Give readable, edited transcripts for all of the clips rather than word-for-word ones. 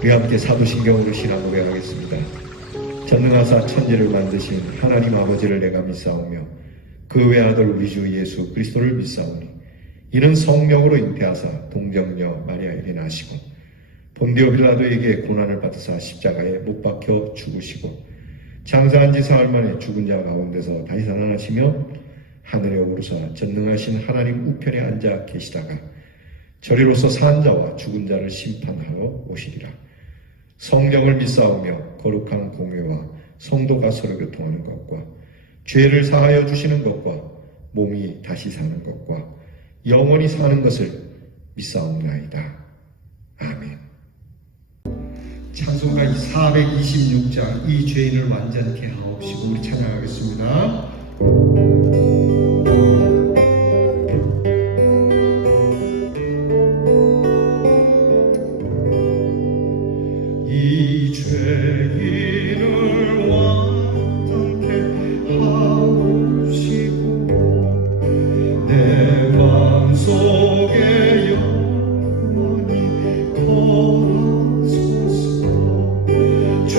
우리 함께 사도신경으로 신앙 고백하겠습니다. 전능하사 천지를 만드신 하나님 아버지를 내가 믿사오며 그 외아들 우리 주 예수 그리스도를 믿사오니 이는 성령으로 잉태하사 동정녀 마리아에게 나시고 본디오 빌라도에게 고난을 받으사 십자가에 못 박혀 죽으시고 장사한 지 사흘 만에 죽은 자 가운데서 다시 살아나시며 하늘에 오르사 전능하신 하나님 우편에 앉아 계시다가 저리로서 산 자와 죽은 자를 심판하러 오시리라. 성령을 믿사오며 거룩한 공회와 성도가 서로 교통하는 것과 죄를 사하여 주시는 것과 몸이 다시 사는 것과 영원히 사는 것을 믿사옵나이다. 아멘. 찬송가 426장 이 죄인을 완전케 하옵시고 우리 찬양하겠습니다. 이 죄인을 완전케 하옵시고 내 맘속에 영원히 거하소서. 죄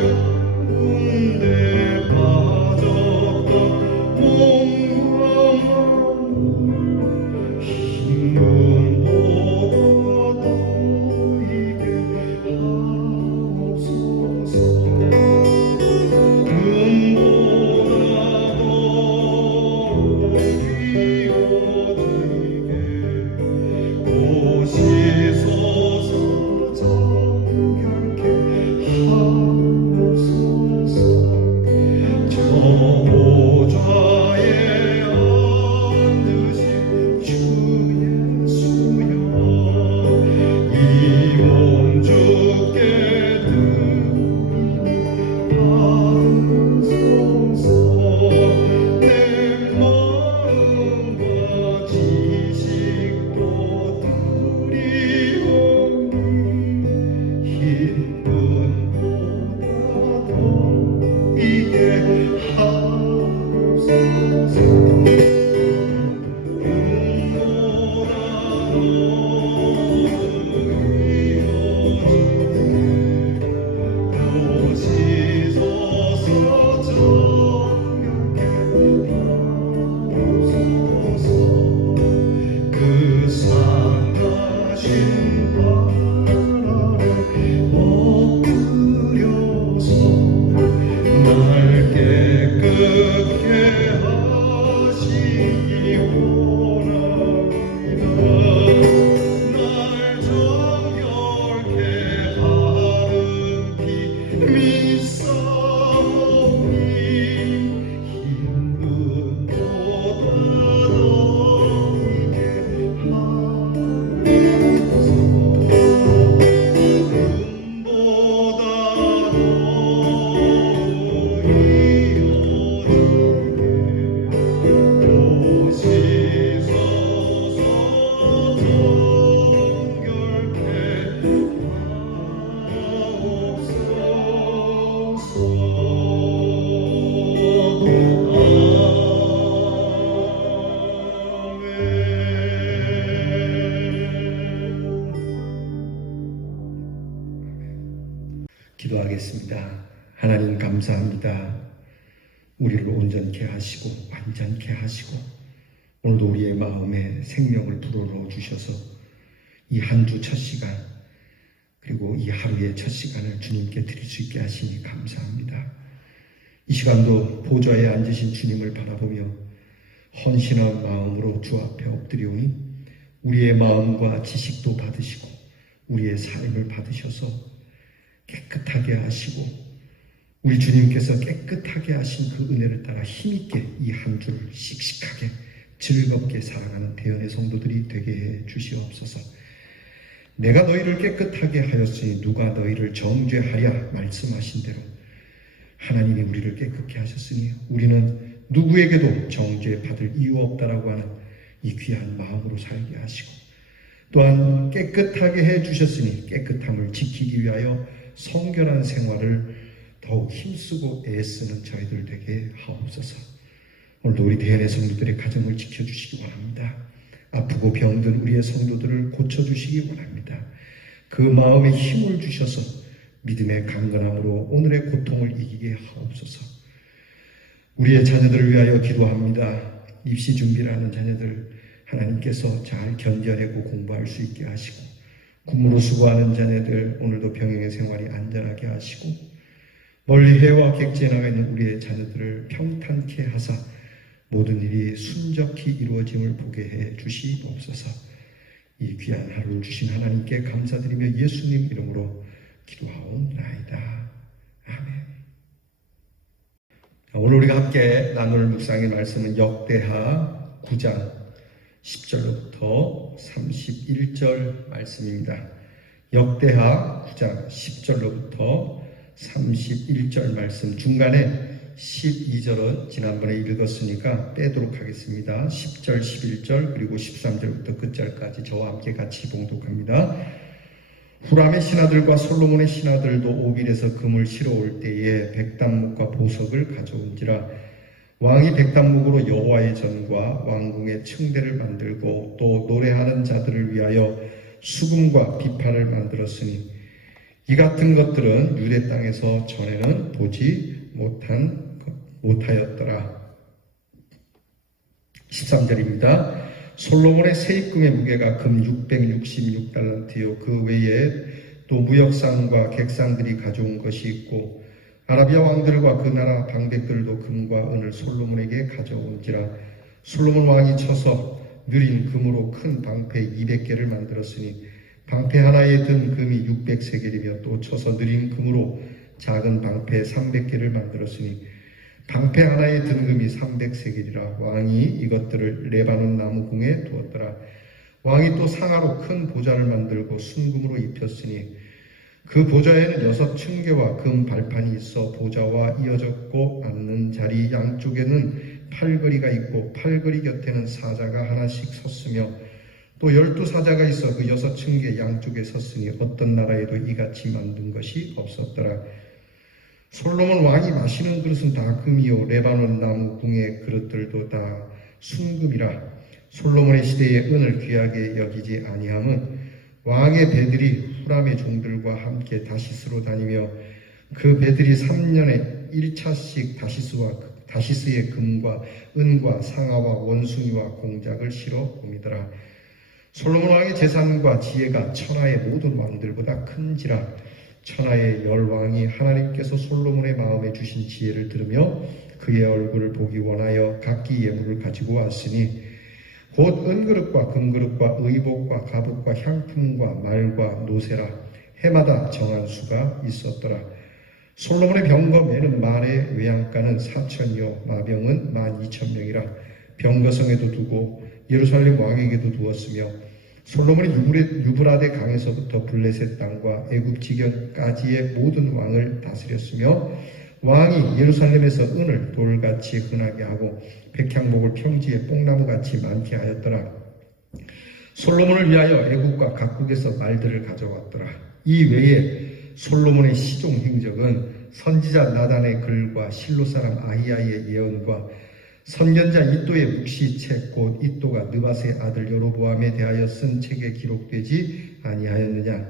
가운데 빠졌던 몸과 마음 힘금보다 너에게 하옵소서. 금보다 너희 어디게 오시소서. 정결케 하옵소서. 저 보좌에 앉으신 주 예수여 이 몸 주께 드리소서. 내 마음과 지식도 드리오니 힘든보다 너에게 하옵소서. 금보다 너희 오시소서. 정결케 하옵소서. 그 상하신 바람에 엎드려서 날 깨끗게 하시기 원합니다. 날 정결케 하는 피 믿사오니 힘든보다 너에게 하옵소서. 금보다 너희 어디게 오시소서. 정결케 기도하겠습니다. 하나님 감사합니다. 우리를 온전케 하시고 완전케 하시고 오늘도 우리의 마음에 생명을 불어넣어 주셔서 이 한 주 첫 시간 그리고 이 하루의 첫 시간을 주님께 드릴 수 있게 하시니 감사합니다. 이 시간도 보좌에 앉으신 주님을 바라보며 헌신한 마음으로 주 앞에 엎드리오니 우리의 마음과 지식도 받으시고 우리의 삶을 받으셔서 깨끗하게 하시고 우리 주님께서 깨끗하게 하신 그 은혜를 따라 힘있게 이 한 주를 씩씩하게 즐겁게 살아가는 대연의 성도들이 되게 해 주시옵소서. 내가 너희를 깨끗하게 하였으니 누가 너희를 정죄하랴 말씀하신 대로 하나님이 우리를 깨끗게 하셨으니 우리는 누구에게도 정죄받을 이유 없다라고 하는 이 귀한 마음으로 살게 하시고 또한 깨끗하게 해주셨으니 깨끗함을 지키기 위하여 성결한 생활을 더욱 힘쓰고 애쓰는 저희들 되게 하옵소서. 오늘도 우리 대연의 성도들의 가정을 지켜주시기 원합니다. 아프고 병든 우리의 성도들을 고쳐주시기 원합니다. 그 마음에 힘을 주셔서 믿음의 강건함으로 오늘의 고통을 이기게 하옵소서. 우리의 자녀들을 위하여 기도합니다. 입시 준비를 하는 자녀들 하나님께서 잘 견뎌내고 공부할 수 있게 하시고, 군무로 수고하는 자녀들 오늘도 병행의 생활이 안전하게 하시고, 멀리 해외와 객지에 나가 있는 우리의 자녀들을 평탄케 하사 모든 일이 순적히 이루어짐을 보게 해 주시옵소서. 이 귀한 하루를 주신 하나님께 감사드리며 예수님 이름으로 기도하옵나이다. 아멘. 오늘 우리가 함께 나눌 묵상의 말씀은 역대하 9장 10절로부터 31절 말씀입니다. 역대하 9장 10절로부터 31절 말씀, 중간에 12절은 지난번에 읽었으니까 빼도록 하겠습니다. 10절, 11절 그리고 13절부터 끝절까지 저와 함께 같이 봉독합니다. 후람의 신하들과 솔로몬의 신하들도 오빌에서 금을 실어올 때에 백단목과 보석을 가져온지라. 왕이 백단목으로 여호와의 전과 왕궁의 층대를 만들고 또 노래하는 자들을 위하여 수금과 비파를 만들었으니 이 같은 것들은 유대 땅에서 전에는 보지 못하였더라. 13절입니다. 솔로몬의 세입금의 무게가 금 666달란트요. 그 외에 또 무역상과 객상들이 가져온 것이 있고 아라비아 왕들과 그 나라 방백들도 금과 은을 솔로몬에게 가져온지라. 솔로몬 왕이 쳐서 느린 금으로 큰 방패 200개를 만들었으니 방패 하나에 든 금이 600세겔이며 또 쳐서 느린 금으로 작은 방패 300개를 만들었으니 방패 하나에 든 금이 300세겔이라. 왕이 이것들을 레바논 나무궁에 두었더라. 왕이 또 상하로 큰 보좌를 만들고 순금으로 입혔으니 그 보좌에는 6층계와 금 발판이 있어 보좌와 이어졌고 앉는 자리 양쪽에는 팔걸이가 있고 팔걸이 곁에는 사자가 하나씩 섰으며 또 12사자가 있어 그 6층계 양쪽에 섰으니 어떤 나라에도 이같이 만든 것이 없었더라. 솔로몬 왕이 마시는 그릇은 다 금이요 레바논 나무 궁의 그릇들도 다 순금이라. 솔로몬의 시대에 은을 귀하게 여기지 아니함은 왕의 배들이 후람의 종들과 함께 다시스로 다니며 그 배들이 3년에 1차씩 다시스의 금과 은과 상아와 원숭이와 공작을 실어 옵니더라. 솔로몬 왕의 재산과 지혜가 천하의 모든 왕들보다 큰지라. 천하의 열왕이 하나님께서 솔로몬의 마음에 주신 지혜를 들으며 그의 얼굴을 보기 원하여 각기 예물을 가지고 왔으니 곧 은그릇과 금그릇과 의복과 갑옷과 향품과 말과 노새라. 해마다 정한 수가 있었더라. 솔로몬의 병거 매는 말의 외양간은 4,000여 마병은 12,000명이라. 병거성에도 두고 예루살렘 왕에게도 두었으며 솔로몬이 유브라데 강에서부터 블레셋 땅과 애굽 지경까지의 모든 왕을 다스렸으며 왕이 예루살렘에서 은을 돌같이 흔하게 하고 백향목을 평지에 뽕나무같이 많게 하였더라. 솔로몬을 위하여 애국과 각국에서 말들을 가져왔더라. 이 외에 솔로몬의 시종 행적은 선지자 나단의 글과 실로 사람 아히야의 예언과 선견자 이도의 묵시책 곧 이도가 느밧의 아들 여로보암에 대하여 쓴 책에 기록되지 아니하였느냐.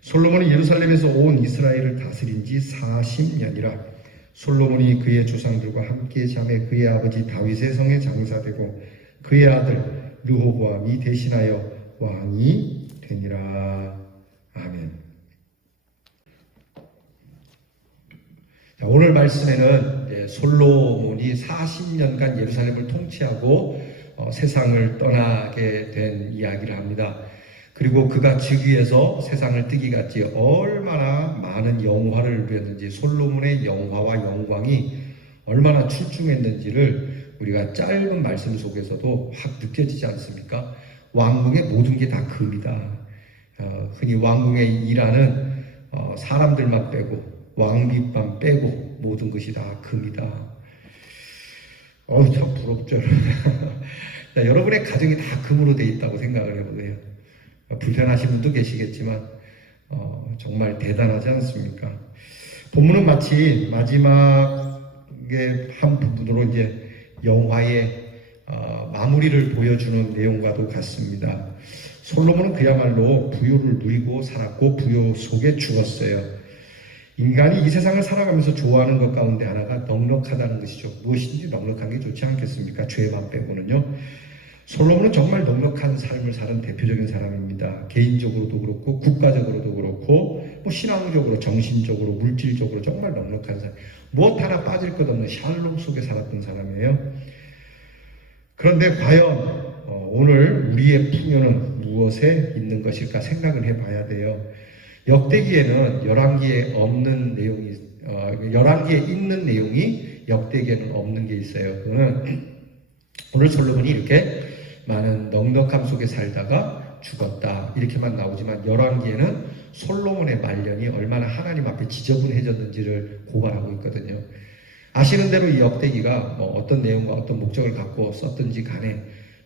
솔로몬이 예루살렘에서 온 이스라엘을 다스린 지 40년이라. 솔로몬이 그의 조상들과 함께 잠에 그의 아버지 다윗의 성에 장사되고 그의 아들 르호보암이 대신하여 왕이 되니라. 아멘. 자, 오늘 말씀에는 솔로몬이 40년간 예루살렘을 통치하고 세상을 떠나게 된 이야기를 합니다. 그리고 그가 즉위해서 세상을 뜨기같이 얼마나 많은 영화를 누렸는지, 솔로몬의 영화와 영광이 얼마나 출중했는지를 우리가 짧은 말씀 속에서도 확 느껴지지 않습니까? 왕궁의 모든 게 다 금이다. 흔히 왕궁에 일하는 사람들만 빼고 왕비만 빼고 모든 것이 다 금이다. 참 부럽죠. 자, 여러분의 가정이 다 금으로 되어 있다고 생각을 해보세요. 불편하신 분도 계시겠지만 정말 대단하지 않습니까? 본문은 마치 마지막의 한 부분으로 이제 영화의 마무리를 보여주는 내용과도 같습니다. 솔로몬은 그야말로 부요를 누리고 살았고 부요 속에 죽었어요. 인간이 이 세상을 살아가면서 좋아하는 것 가운데 하나가 넉넉하다는 것이죠. 무엇인지 넉넉한 게 좋지 않겠습니까? 죄만 빼고는요. 솔로몬은 정말 넉넉한 삶을 사는 대표적인 사람입니다. 개인적으로도 그렇고 국가적으로도 그렇고 뭐 신앙적으로, 정신적으로, 물질적으로 정말 넉넉한 사람. 무엇 하나 빠질 것 없는 샬롬 속에 살았던 사람이에요. 그런데 과연 오늘 우리의 풍요는 무엇에 있는 것일까 생각을 해봐야 돼요. 역대기에는 열왕기에 없는 내용이 열왕기에 있는 내용이 역대기에는 없는 게 있어요. 그거는 오늘 솔로몬이 이렇게 많은 넉넉함 속에 살다가 죽었다 이렇게만 나오지만 열왕기에는 솔로몬의 말년이 얼마나 하나님 앞에 지저분해졌는지를 고발하고 있거든요. 아시는 대로 이 역대기가 어떤 내용과 어떤 목적을 갖고 썼든지 간에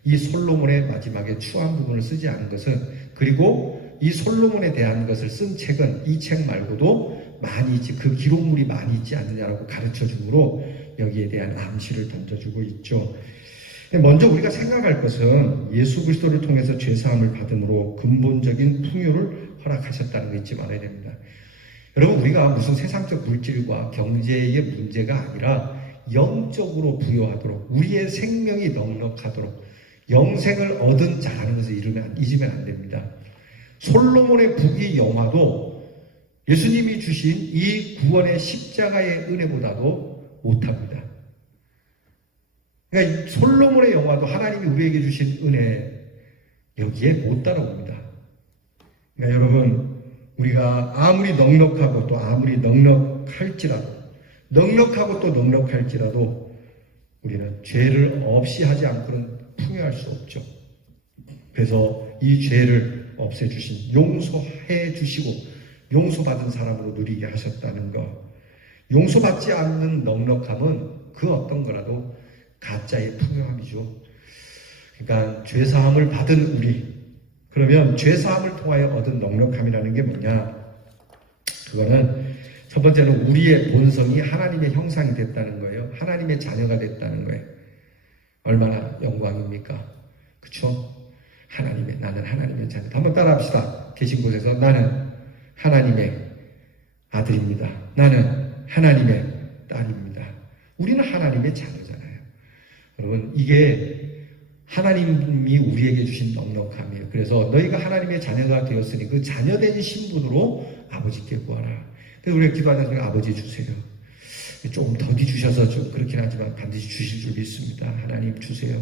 이 솔로몬의 마지막에 추한 부분을 쓰지 않은 것은, 그리고 이 솔로몬에 대한 것을 쓴 책은 이 책 말고도 많이 있지, 그 기록물이 많이 있지 않느냐라고 가르쳐 주므로 여기에 대한 암시를 던져주고 있죠. 먼저 우리가 생각할 것은 예수 그리스도를 통해서 죄사함을 받음으로 근본적인 풍요를 허락하셨다는 거 잊지 말아야 됩니다. 여러분, 우리가 무슨 세상적 물질과 경제의 문제가 아니라 영적으로 부여하도록, 우리의 생명이 넉넉하도록 영생을 얻은 자라는 것을 잊으면 안 됩니다. 솔로몬의 부귀 영화도 예수님이 주신 이 구원의 십자가의 은혜보다도 못합니다. 그러니까 솔로몬의 영화도 하나님이 우리에게 주신 은혜 여기에 못 따라옵니다. 그러니까 여러분, 우리가 아무리 넉넉하고 또 아무리 넉넉하고 또 넉넉할지라도 우리는 죄를 없이 하지 않고는 풍요할 수 없죠. 그래서 이 죄를 없애주신, 용서해 주시고 용서받은 사람으로 누리게 하셨다는 것. 용서받지 않는 넉넉함은 그 어떤 거라도 가짜의 풍요함이죠. 그러니까 죄사함을 받은 우리, 그러면 죄사함을 통하여 얻은 넉넉함이라는 게 뭐냐? 그거는 첫 번째는 우리의 본성이 하나님의 형상이 됐다는 거예요. 하나님의 자녀가 됐다는 거예요. 얼마나 영광입니까? 그렇죠? 나는 하나님의 자녀. 한번 따라합시다. 계신 곳에서 나는 하나님의 아들입니다. 나는 하나님의 딸입니다. 우리는 하나님의 자녀잖아요. 여러분, 이게 하나님이 우리에게 주신 넉넉함이에요. 그래서 너희가 하나님의 자녀가 되었으니 그 자녀된 신분으로 아버지께 구하라. 그래서 우리가 기도하는 중에 아버지 주세요. 조금 더디 주셔서 좀 그렇긴 하지만 반드시 주실 줄 믿습니다. 하나님 주세요.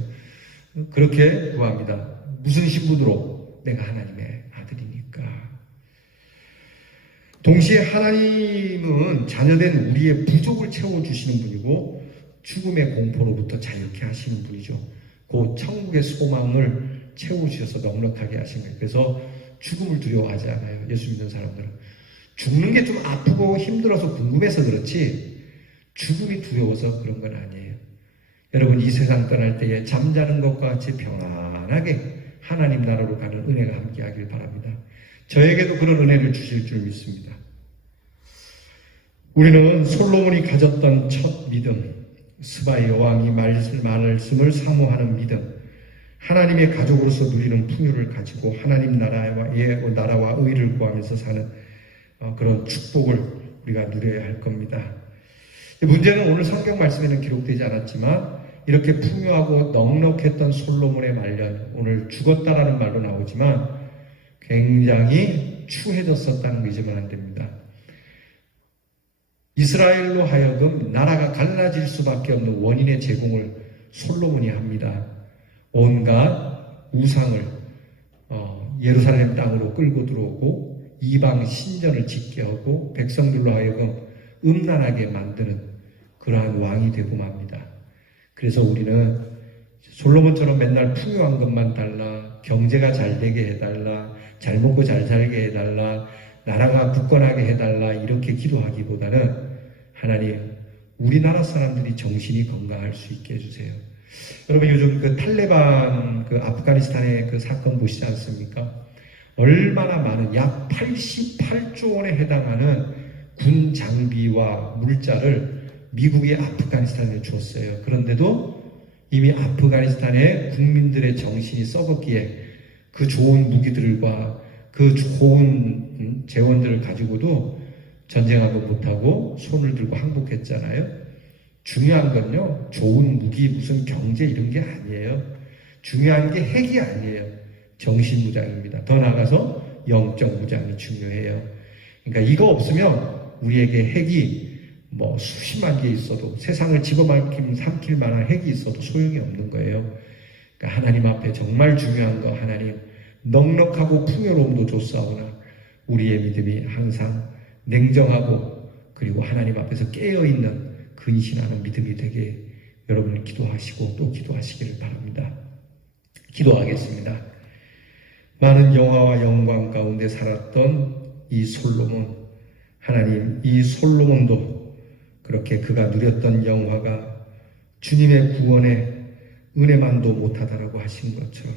그렇게 구합니다. 무슨 신분으로? 내가 하나님의 아들이니까. 동시에 하나님은 자녀된 우리의 부족을 채워주시는 분이고 죽음의 공포로부터 자유케 하시는 분이죠. 그 천국의 소망을 채워주셔서 넉넉하게 하신 거예요. 그래서 죽음을 두려워하지 않아요. 예수 믿는 사람들은. 죽는 게 좀 아프고 힘들어서 궁금해서 그렇지 죽음이 두려워서 그런 건 아니에요. 여러분, 이 세상 떠날 때에 잠자는 것과 같이 평안하게 하나님 나라로 가는 은혜가 함께하길 바랍니다. 저에게도 그런 은혜를 주실 줄 믿습니다. 우리는 솔로몬이 가졌던 첫 믿음, 스바의 여왕이 말씀을 사모하는 믿음, 하나님의 가족으로서 누리는 풍요를 가지고 하나님 나라와 의를 구하면서 사는 그런 축복을 우리가 누려야 할 겁니다. 문제는 오늘 성경 말씀에는 기록되지 않았지만 이렇게 풍요하고 넉넉했던 솔로몬의 말년, 오늘 죽었다라는 말로 나오지만 굉장히 추해졌었다는 거 잊으면 안 됩니다. 이스라엘로 하여금 나라가 갈라질 수밖에 없는 원인의 제공을 솔로몬이 합니다. 온갖 우상을 예루살렘 땅으로 끌고 들어오고 이방 신전을 짓게 하고 백성들로 하여금 음란하게 만드는 그러한 왕이 되고 맙니다. 그래서 우리는 솔로몬처럼 맨날 풍요한 것만 달라, 경제가 잘 되게 해달라, 잘 먹고 잘 살게 해달라, 나라가 굳건하게 해달라 이렇게 기도하기보다는 하나님, 우리나라 사람들이 정신이 건강할 수 있게 해주세요. 여러분, 요즘 그 탈레반 그 아프가니스탄의 그 사건 보시지 않습니까? 얼마나 많은 약 88조 원에 해당하는 군 장비와 물자를 미국이 아프가니스탄에 줬어요. 그런데도 이미 아프가니스탄의 국민들의 정신이 썩었기에 그 좋은 무기들과 그 좋은 재원들을 가지고도 전쟁하고 못하고 손을 들고 항복했잖아요. 중요한 건요, 좋은 무기, 무슨 경제 이런 게 아니에요. 중요한 게 핵이 아니에요. 정신무장입니다. 더 나아가서 영적 무장이 중요해요. 그러니까 이거 없으면 우리에게 핵이 뭐 수십만 개 있어도, 세상을 집어삼킬 만한 핵이 있어도 소용이 없는 거예요. 그러니까 하나님 앞에 정말 중요한 거, 하나님 넉넉하고 풍요로움도 좋사오나 우리의 믿음이 항상 냉정하고 그리고 하나님 앞에서 깨어있는 근신하는 믿음이 되게 여러분 기도하시고 또 기도하시기를 바랍니다. 기도하겠습니다. 많은 영화와 영광 가운데 살았던 이 솔로몬, 하나님 이 솔로몬도 그렇게 그가 누렸던 영화가 주님의 구원의 은혜만도 못하다라고 하신 것처럼,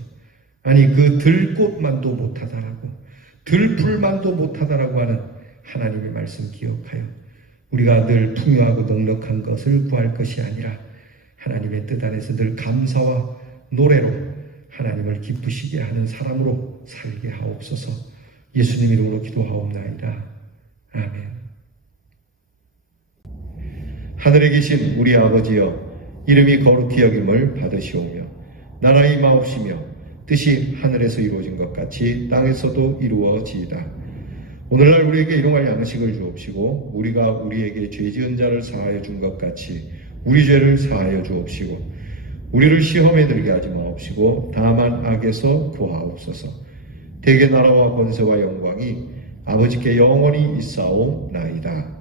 아니 그 들꽃만도 못하다라고, 들풀만도 못하다라고 하는 하나님의 말씀 기억하여 우리가 늘 풍요하고 넉넉한 것을 구할 것이 아니라 하나님의 뜻 안에서 늘 감사와 노래로 하나님을 기쁘시게 하는 사람으로 살게 하옵소서. 예수님 이름으로 기도하옵나이다. 아멘. 하늘에 계신 우리 아버지여, 이름이 거룩히 여김을 받으시오며 나라의 임하옵시며 뜻이 하늘에서 이루어진 것 같이 땅에서도 이루어지이다. 오늘날 우리에게 일용할 양식을 주옵시고 우리가 우리에게 죄 지은 자를 사하여 준 것 같이 우리 죄를 사하여 주옵시고 우리를 시험에 들게 하지 마옵시고 다만 악에서 구하옵소서. 대개 나라와 권세와 영광이 아버지께 영원히 있사오나이다.